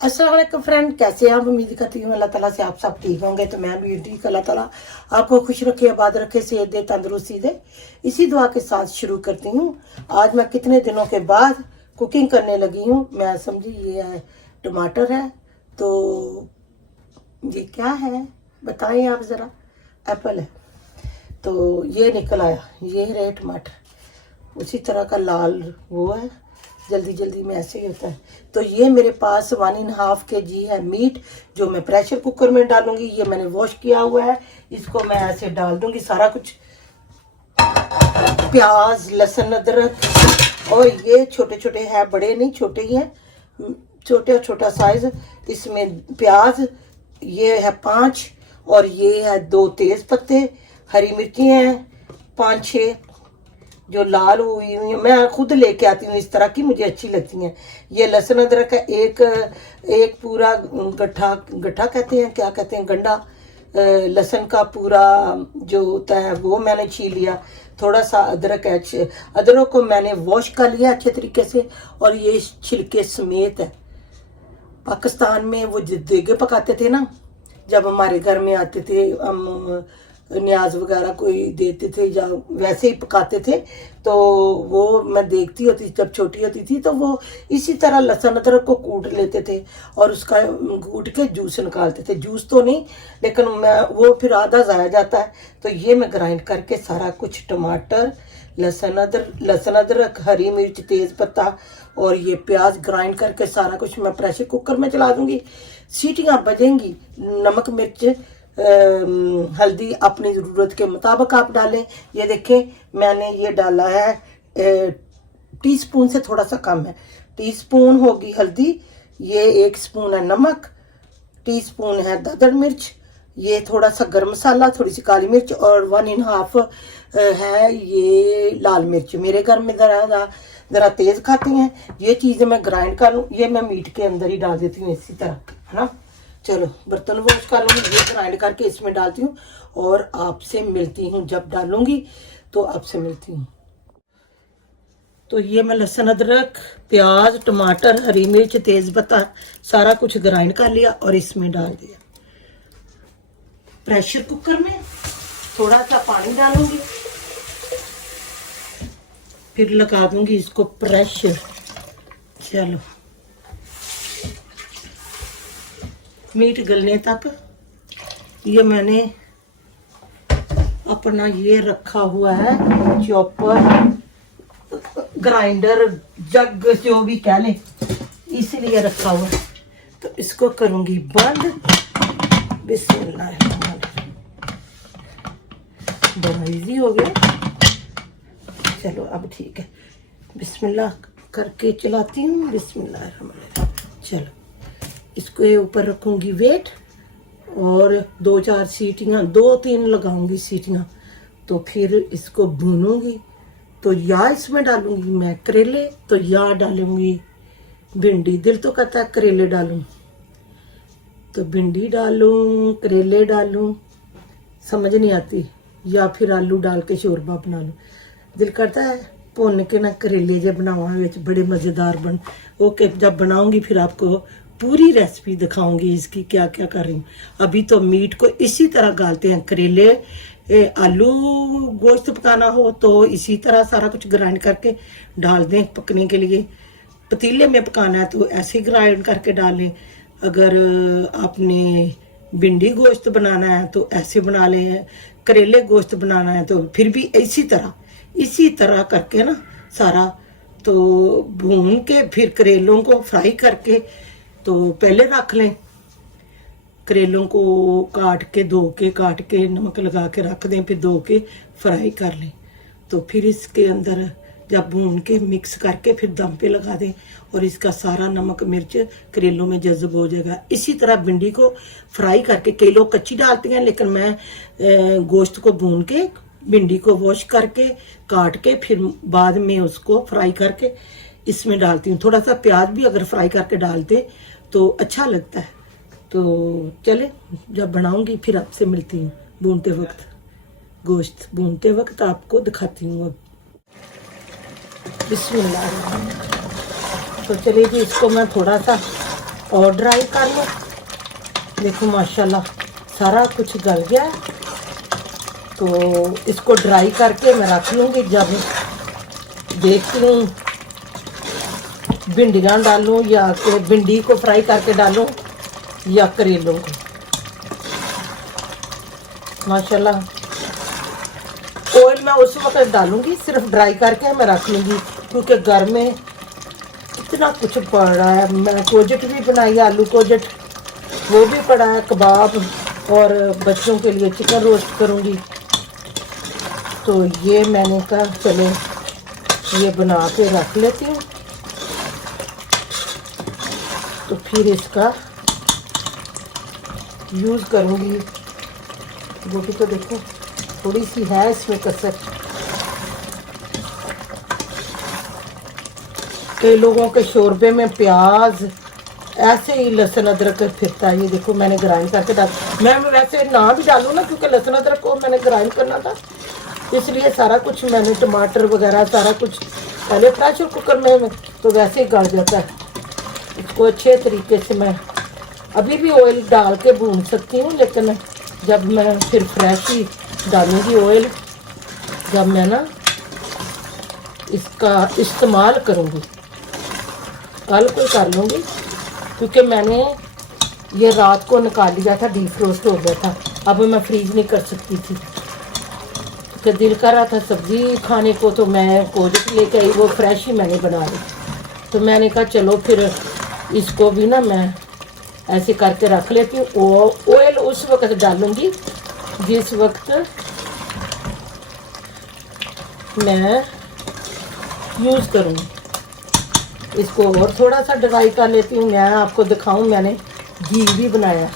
अस्सलाम वालेकुम फ्रेंड, कैसे हैं आप? उम्मीद करती हूँ अल्लाह ताला से आप सब ठीक होंगे। तो मैं भी ठीक, अल्लाह ताला आपको खुश रखे, आबाद रखे, सेहत दे, तंदुरुस्ती दे। इसी दुआ के साथ शुरू करती हूँ। आज मैं कितने दिनों के बाद कुकिंग करने लगी हूँ। मैं समझी ये है टमाटर है, तो ये क्या है बताएं आप ज़रा। एप्पल है, तो ये निकल आया, ये रहे टमाटर। उसी तरह का लाल वो है, जल्दी जल्दी में ऐसे ही होता है। तो ये मेरे पास 1.5 kg है मीट, जो मैं प्रेशर कुकर में डालूंगी। ये मैंने वॉश किया हुआ है, इसको मैं ऐसे डाल दूंगी सारा कुछ, प्याज, लहसुन, अदरक। और ये छोटे छोटे हैं, बड़े नहीं, छोटे ही हैं, छोटा छोटा साइज। इसमें प्याज ये है 5, और ये है 2 तेज पत्ते, हरी मिर्ची हैं 5-6 जो लाल हुई हुई। मैं खुद लेके आती हूँ इस तरह की, मुझे अच्छी लगती हैं। ये लहसुन अदरक है, एक पूरा गट्ठा, गट्ठा कहते हैं, क्या कहते हैं, गंडा लहसुन का पूरा जो होता है वो मैंने छील लिया। थोड़ा सा अदरक है, अदरक को मैंने वॉश कर लिया अच्छे तरीके से, और ये छिलके समेत है। पाकिस्तान में वो देगे पकाते थे ना, जब हमारे घर में आते थे, हम न्याज वगैरह कोई देते थे या वैसे ही पकाते थे, तो वो मैं देखती होती जब छोटी होती थी, तो वो इसी तरह लहसुन अदरक को कूट लेते थे और उसका कूट के जूस निकालते थे। जूस तो नहीं, लेकिन मैं वो फिर आधा ज़ाया जाता है। तो ये मैं ग्राइंड करके सारा कुछ, टमाटर, लहसुन अदरक, हरी मिर्च, तेज़ पत्ता और ये प्याज ग्राइंड करके सारा कुछ मैं प्रेशर कुकर में चला दूंगी। सीटियाँ बजेंगी। नमक मिर्च हल्दी अपनी ज़रूरत के मुताबिक आप डालें। ये देखें, मैंने ये डाला है टीस्पून से थोड़ा सा कम है, टीस्पून होगी हल्दी। ये 1 स्पून है नमक, टीस्पून है दादर मिर्च, ये थोड़ा सा गरम मसाला, थोड़ी सी काली मिर्च, और 1.5 है ये लाल मिर्च। मेरे घर में ज़रा तेज़ खाती हैं। ये चीज़ें मैं ग्राइंड कर लूँ, ये मैं मीट के अंदर ही डाल देती हूँ इसी तरह, है ना। चलो बर्तन वॉश कर लूँगी, ये ग्राइंड करके इसमें डालती हूँ और आपसे मिलती हूँ जब डालूँगी, तो आपसे मिलती हूँ। तो ये मैं लहसुन अदरक, प्याज, टमाटर, हरी मिर्च, तेज पत्ता सारा कुछ ग्राइंड कर लिया और इसमें डाल दिया। प्रेशर कुकर में थोड़ा सा पानी डालूंगी, फिर लगा दूंगी इसको प्रेशर। चलो मीट गलने तक ये मैंने अपना ये रखा हुआ है चॉपर, ग्राइंडर, जग जो भी कह लें, इसलिए रखा हुआ है। तो इसको करूंगी बंद। बिस्मिल्लाह, बड़ा इजी हो गया। चलो अब ठीक है, बिस्मिल्लाह करके चलाती हूँ। बिस्मिल्लाह। चलो इसको ऊपर रखूंगी वेट, और 2-4 सीटियाँ, 2-3 लगाऊंगी सीटियाँ, तो फिर इसको भूनूंगी। तो या इसमें डालूंगी मैं करेले, तो या डालूंगी भिंडी। दिल तो कहता है करेले डालूं, तो भिंडी डालूं, करेले डालूं, समझ नहीं आती। या फिर आलू डाल के शोरबा बना लूं। दिल करता है भुन के ना करेले जे बनावा, बड़े मज़ेदार बन। ओके, जब बनाऊंगी फिर आपको पूरी रेसिपी दिखाऊंगी इसकी, क्या क्या कर रही हूँ। अभी तो मीट को इसी तरह गालते हैं। करेले, आलू गोश्त पकाना हो तो इसी तरह सारा कुछ ग्राइंड करके डाल दें पकने के लिए। पतीले में पकाना है तो ऐसे ग्राइंड करके डालें। अगर आपने भिंडी गोश्त बनाना है तो ऐसे बना लें, करेले गोश्त बनाना है तो फिर भी इसी तरह करके ना सारा। तो भून के फिर करेलों को फ्राई करके तो पहले रख लें। करेलों को काट के नमक लगा के रख दें, फिर धो के फ्राई कर लें। तो फिर इसके अंदर जब भून के मिक्स करके फिर दम पे लगा दें, और इसका सारा नमक मिर्च करेलों में जज़ब हो जाएगा। इसी तरह भिंडी को फ्राई करके, कई लोग कच्ची डालते हैं, लेकिन मैं गोश्त को भून के, भिंडी को वॉश करके, काट के, फिर बाद में उसको फ्राई करके इसमें डालती हूँ। थोड़ा सा प्याज भी अगर फ्राई करके डालते तो अच्छा लगता है। तो चले, जब बनाऊंगी फिर आपसे मिलती हूँ। भूनते वक्त, गोश्त भूनते वक्त आपको दिखाती हूँ। अब बिस्मिल्लाह। तो चलिए जी, इसको मैं थोड़ा सा और ड्राई कर लो। देखो माशाल्लाह सारा कुछ गल गया है। तो इसको ड्राई करके मैं रख लूँगी। जब देखती हूँ भिंडियाँ डालूँ या भिंडी को फ्राई करके डालूँ या करेलों को। माशाल्लाह ऑयल मैं उस वक्त डालूँगी, सिर्फ ड्राई करके मैं रख लूँगी, क्योंकि घर में इतना कुछ पड़ा है। मैं कोजट भी बनाई, आलू कोजट वो भी पड़ा है, कबाब, और बच्चों के लिए चिकन रोस्ट करूँगी। तो ये मैंने कहा चलो ये बना के रख लेती हूँ। तो फिर इसका यूज़ करूँगी। रोटी तो देखो थोड़ी सी है इसमें कसर। कई लोगों के शोरबे में प्याज ऐसे ही लहसुन अदरक फिरता है। ये देखो मैंने ग्राइंड करके डाल, मैं वैसे ना भी डालूँ ना, क्योंकि लहसुन अदरक को मैंने ग्राइंड करना था, इसलिए सारा कुछ मैंने टमाटर वगैरह सारा कुछ पहले प्रेशर कुकर में तो वैसे ही गल जाता है। इसको अच्छे तरीके से मैं अभी भी ऑयल डाल के भून सकती हूँ, लेकिन जब मैं फिर फ्रेश ही डालूँगी ऑयल, जब मैं ना इसका इस्तेमाल करूँगी। कल को कर लूँगी, क्योंकि मैंने ये रात को निकाल लिया था, डीफ्रोस्ट हो गया था। अब मैं फ्रीज नहीं कर सकती थी, तो दिल कर रहा था सब्ज़ी खाने को, तो मैं कोजट लेके आई, वो फ्रेश ही मैंने बना ली। तो मैंने कहा चलो फिर इसको भी ना मैं ऐसे करके रख लेती हूँ। ऑयल उस वक्त डालूँगी जिस वक्त मैं यूज़ करूँगी। इसको और थोड़ा सा ड्राई कर लेती हूँ। मैं आपको दिखाऊँ, मैंने घी भी बनाया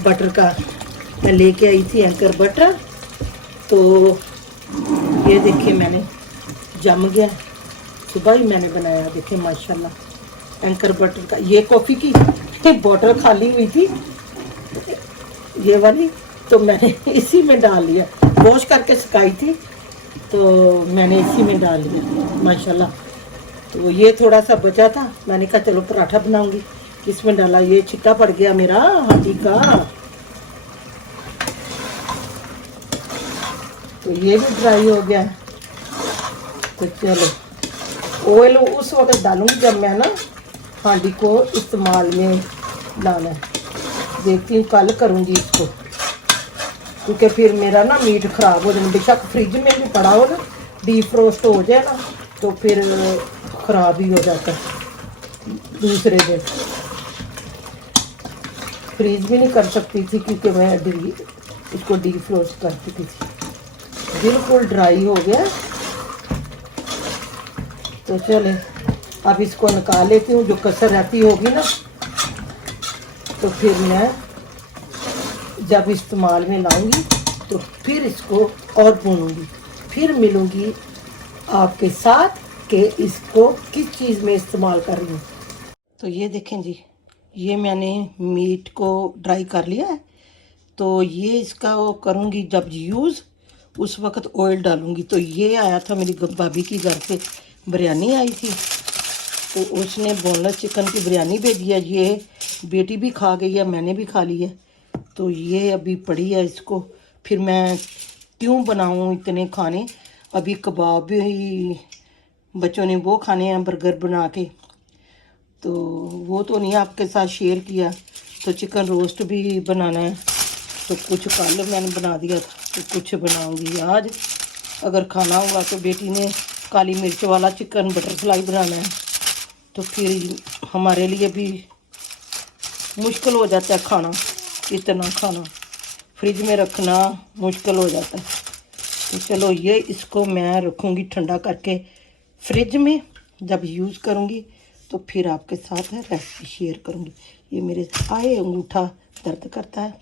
बटर का, मैं लेके आई थी एंकर बटर। तो ये देखिए मैंने जम गया, सुबह ही मैंने बनाया। देखिए माशाल्लाह एंकर बटर का। ये कॉफ़ी की बोतल खाली हुई थी ये वाली, तो मैंने इसी में डाल लिया, वॉश करके सुखाई थी तो मैंने इसी में डाल लिया माशाल्लाह। तो ये थोड़ा सा बचा था, मैंने कहा चलो पराठा बनाऊंगी, इसमें डाला। ये छिट्टा पड़ गया मेरा हाथी का, तो ये भी ड्राई हो गया। तो चलो ऑयल उस वक्त डालूंगी जब मैं ना हांडी को इस्तेमाल में लाना है। देखती हूँ कल करूँगी इसको, क्योंकि फिर मेरा ना मीट ख़राब हो जाए। बेशक फ्रिज में भी पड़ा हो ना, डीफ्रोस्ट हो जाए ना, तो फिर ख़राब ही हो जाता है दूसरे दिन। फ्रीज भी नहीं कर सकती थी, क्योंकि मैं इसको डीफ्रोस्ट करती थी। बिल्कुल ड्राई हो गया। तो चले अब इसको निकाल लेती हूँ। जो कसर रहती होगी ना, तो फिर मैं जब इस्तेमाल में लाऊंगी तो फिर इसको और भूनूंगी, फिर मिलूंगी आपके साथ कि इसको किस चीज़ में इस्तेमाल कर रही हूँ। तो ये देखें जी, ये मैंने मीट को ड्राई कर लिया है। तो ये इसका वो करूँगी जब यूज़, उस वक्त ऑयल डालूँगी। तो ये आया था मेरी भाभी की घर से, बिरयानी आई थी, तो उसने बोनलेस चिकन की बिरयानी भेजी है। ये बेटी भी खा गई है, मैंने भी खा ली है। तो ये अभी पड़ी है, इसको फिर मैं क्यों बनाऊँ इतने खाने। अभी कबाब भी बच्चों ने वो खाने हैं, बर्गर बना के, तो वो तो नहीं आपके साथ शेयर किया। तो चिकन रोस्ट भी बनाना है, तो कुछ कल मैंने बना दिया था, तो कुछ बनाऊंगी आज। अगर खाना होगा तो बेटी ने काली मिर्च वाला चिकन बटर फ्लाई बनाना है, तो फिर हमारे लिए भी मुश्किल हो जाता है खाना, इतना खाना फ्रिज में रखना मुश्किल हो जाता है। तो चलो ये इसको मैं रखूँगी ठंडा करके फ्रिज में, जब यूज़ करूँगी तो फिर आपके साथ रेसिपी शेयर करूँगी। ये मेरे आए अंगूठा दर्द करता है,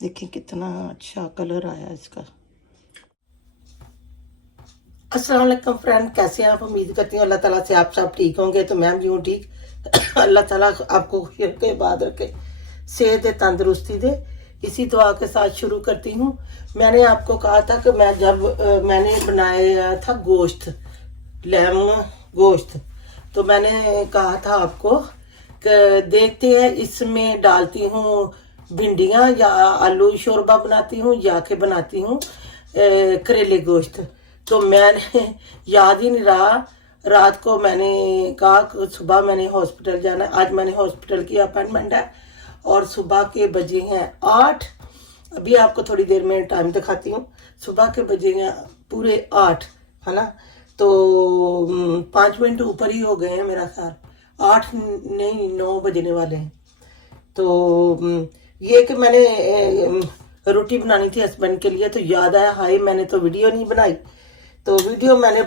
देखिए कितना अच्छा कलर आया इसका। अस्सलाम वालेकुम फ्रेंड, कैसे हैं आप? उम्मीद करती हूँ अल्लाह ताला से आप सब ठीक होंगे। तो मैं भी हूँ ठीक। अल्लाह ताला आपको खुश रखे, बाद रखे, सेहत दे, तंदुरुस्ती दे। इसी दुआ के साथ शुरू करती हूँ। मैंने आपको कहा था कि मैं जब मैंने बनाया था गोश्त, लैम गोश्त, तो मैंने कहा था आपको देखते हैं इसमें डालती हूँ भिंडियाँ या आलू शोरबा बनाती हूँ या के बनाती हूँ करेले गोश्त। तो मैंने याद ही नहीं रहा, रात को मैंने कहा सुबह मैंने हॉस्पिटल जाना है। आज मैंने हॉस्पिटल की अपॉइंटमेंट है और सुबह के बजे हैं 8। अभी आपको थोड़ी देर में टाइम दिखाती हूँ। सुबह के बजे हैं पूरे 8, है ना। तो 5 मिनट ऊपर ही हो गए हैं मेरा ख्याल, 8 नहीं 9 बजने वाले हैं। तो ये कि मैंने रोटी बनानी थी हस्बैंड के लिए, तो याद आया हाय मैंने तो वीडियो नहीं बनाई। तो वीडियो मैंने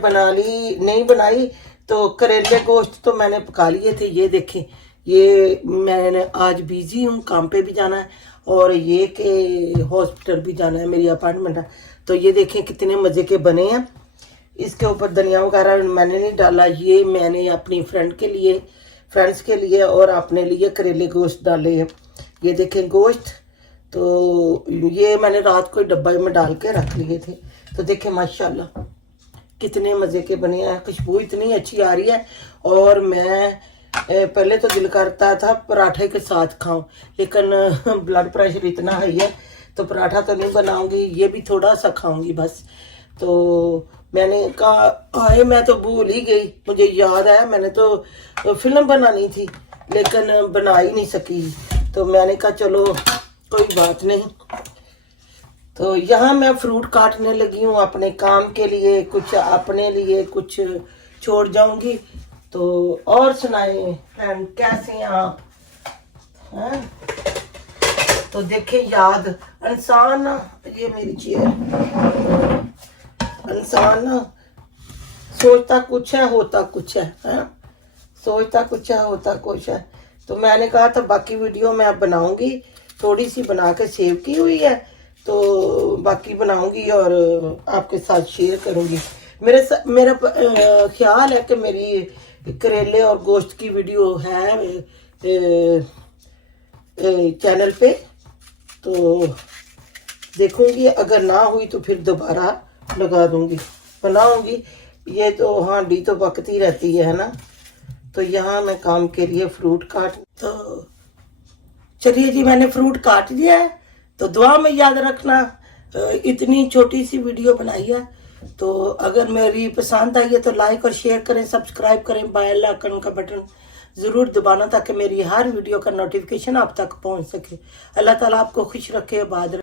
नहीं बनाई। तो करेले गोश्त तो मैंने पका लिए थे। ये देखें, ये मैंने आज बिजी हूँ, काम पे भी जाना है और ये कि हॉस्पिटल भी जाना है, मेरी अपॉइंटमेंट है। तो ये देखें कितने मज़े के बने हैं। इसके ऊपर धनिया वगैरह मैंने नहीं डाला। ये मैंने अपनी फ्रेंड्स के लिए और अपने लिए करेले गोश्त डाले हैं। ये देखें गोश्त, तो ये मैंने रात को डब्बा में डाल के रख लिए थे। तो देखें माशाल्लाह कितने मज़े के बने हैं, खुशबू इतनी अच्छी आ रही है। और मैं पहले तो दिल करता था पराठे के साथ खाऊं, लेकिन ब्लड प्रेशर इतना हाई है तो पराठा तो नहीं बनाऊंगी, ये भी थोड़ा सा खाऊंगी बस। तो मैंने कहा हाय मैं तो भूल ही गई, मुझे याद है मैंने तो फिल्म बनानी थी लेकिन बना ही नहीं सकी। तो मैंने कहा चलो कोई बात नहीं। तो यहाँ मैं फ्रूट काटने लगी हूँ अपने काम के लिए, कुछ अपने लिए कुछ छोड़ जाऊंगी। तो और सुनाए फ्रेंड कैसे हैं आप, हैं? तो देखे याद इंसान, ये मेरी चेयर, इंसान सोचता कुछ है होता कुछ है, सोचता कुछ है होता कुछ है। तो मैंने कहा था बाकी वीडियो मैं बनाऊंगी, थोड़ी सी बना के सेव की हुई है, तो बाकी बनाऊंगी और आपके साथ शेयर करूंगी। मेरा ख्याल है कि मेरी करेले और गोश्त की वीडियो है चैनल पे, तो देखूंगी। अगर ना हुई तो फिर दोबारा लगा दूंगी, बनाऊंगी। ये तो हांडी तो पकती रहती है ना। तो यहाँ मैं काम के लिए फ्रूट काट, तो चलिए जी मैंने फ्रूट काट दिया है। तो दुआ में याद रखना, इतनी छोटी सी वीडियो बनाई है। तो अगर मेरी पसंद आई है तो लाइक और शेयर करें, सब्सक्राइब करें, बेल आइकन का बटन ज़रूर दबाना ताकि मेरी हर वीडियो का नोटिफिकेशन आप तक पहुंच सके। अल्लाह ताला आपको खुश रखे, आबाद रखे।